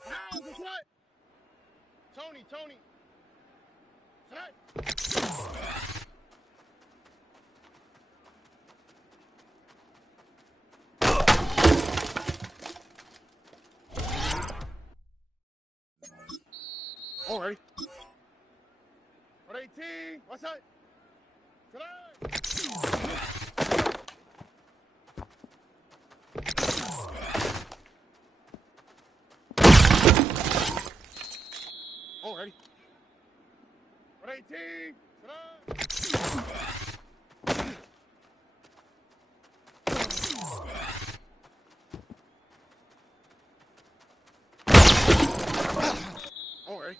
Now, that's right. Tony. Right. All right. 118. What's that? Alrighty. 118. Alright.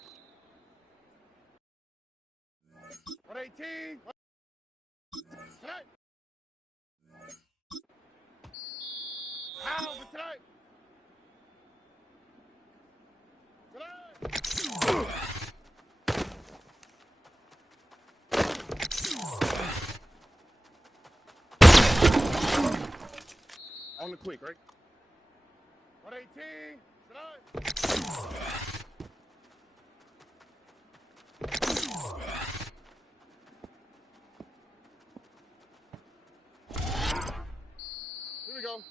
118. Tonight. How for tonight? Tonight. On the quick, right? 118. Tonight. Here we go.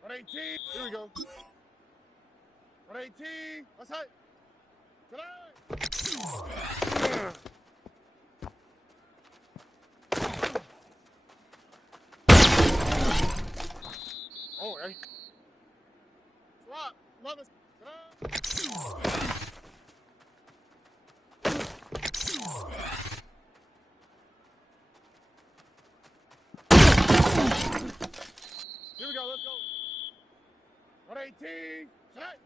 118. Here we go. 118. What's that? Tonight. All right. Swap. Love us. Here we go. Let's go. 118. Set.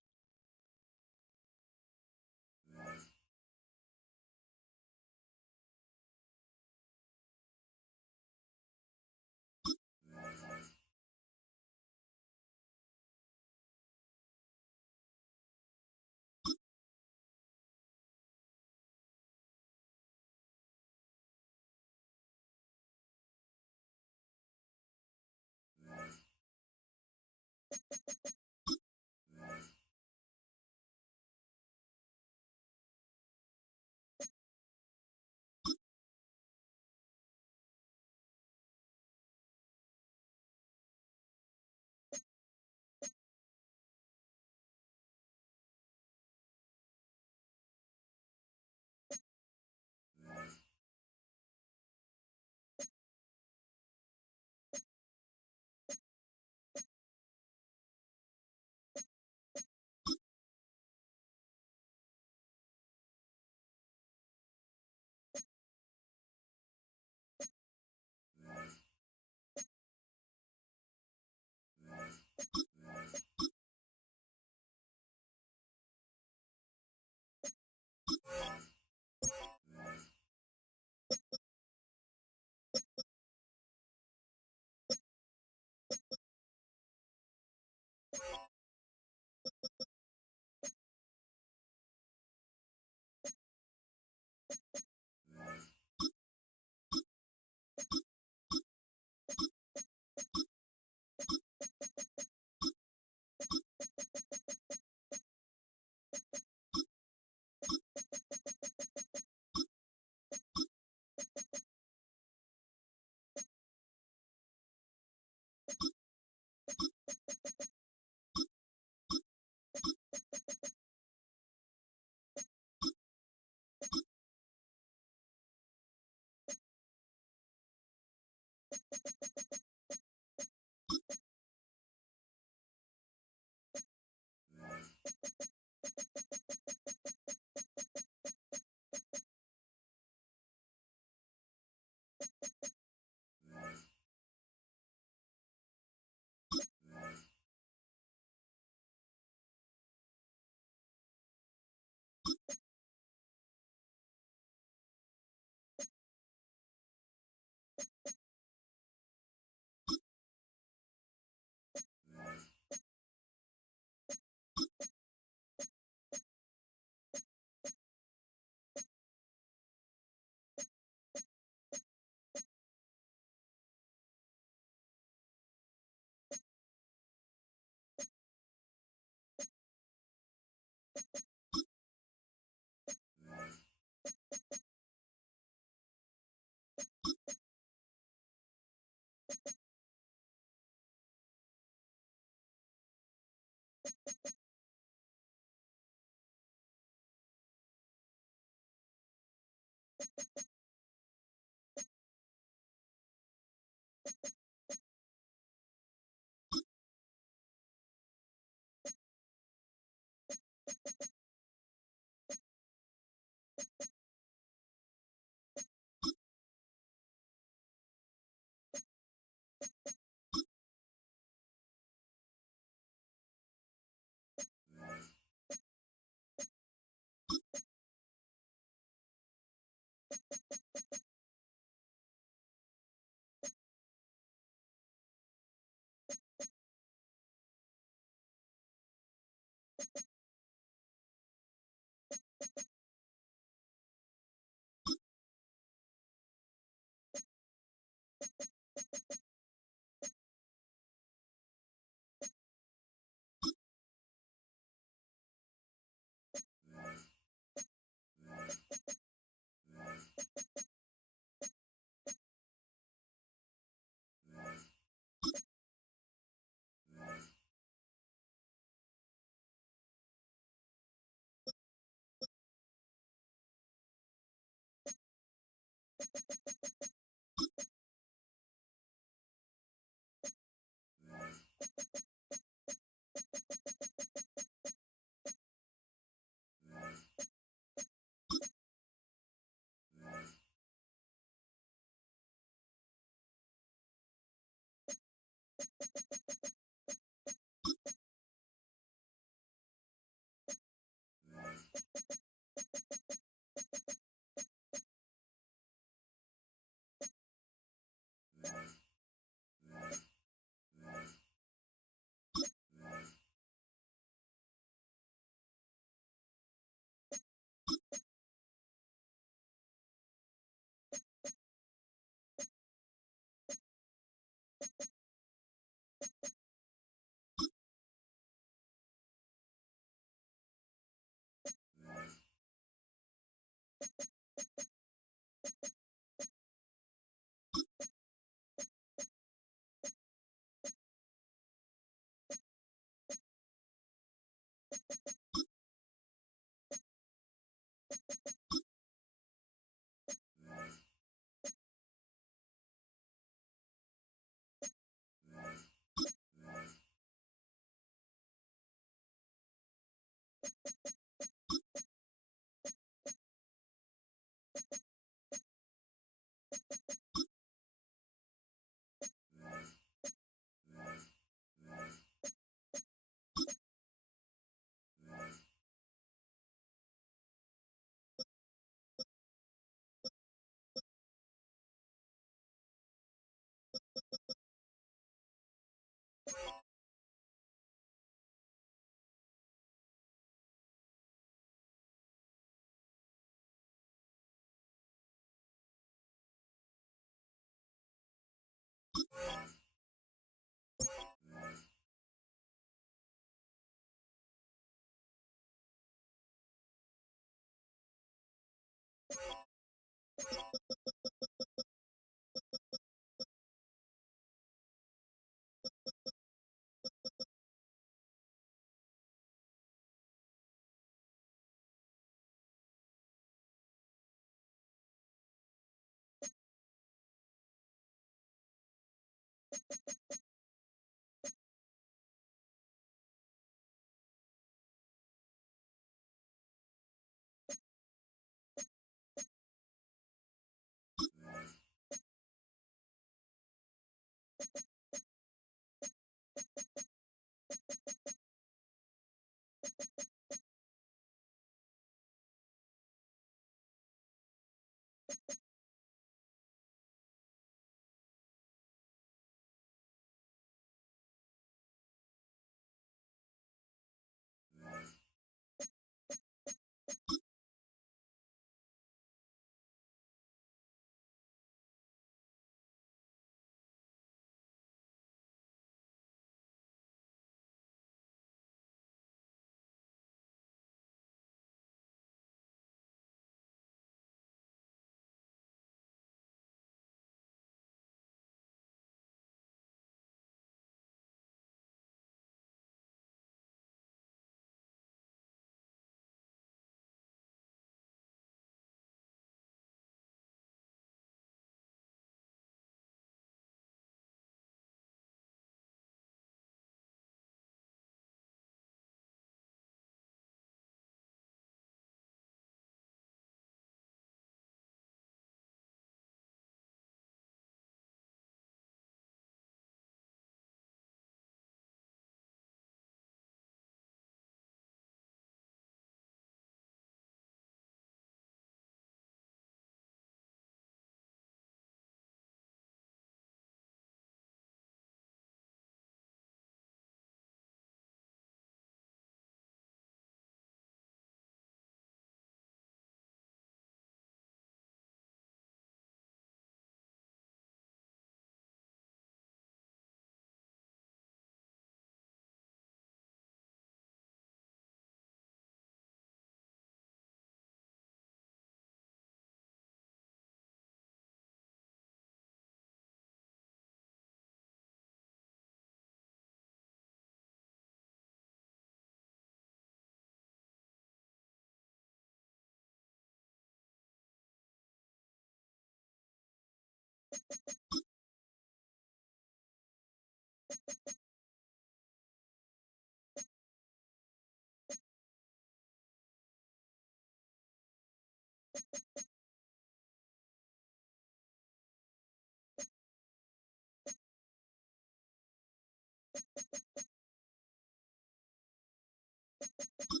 You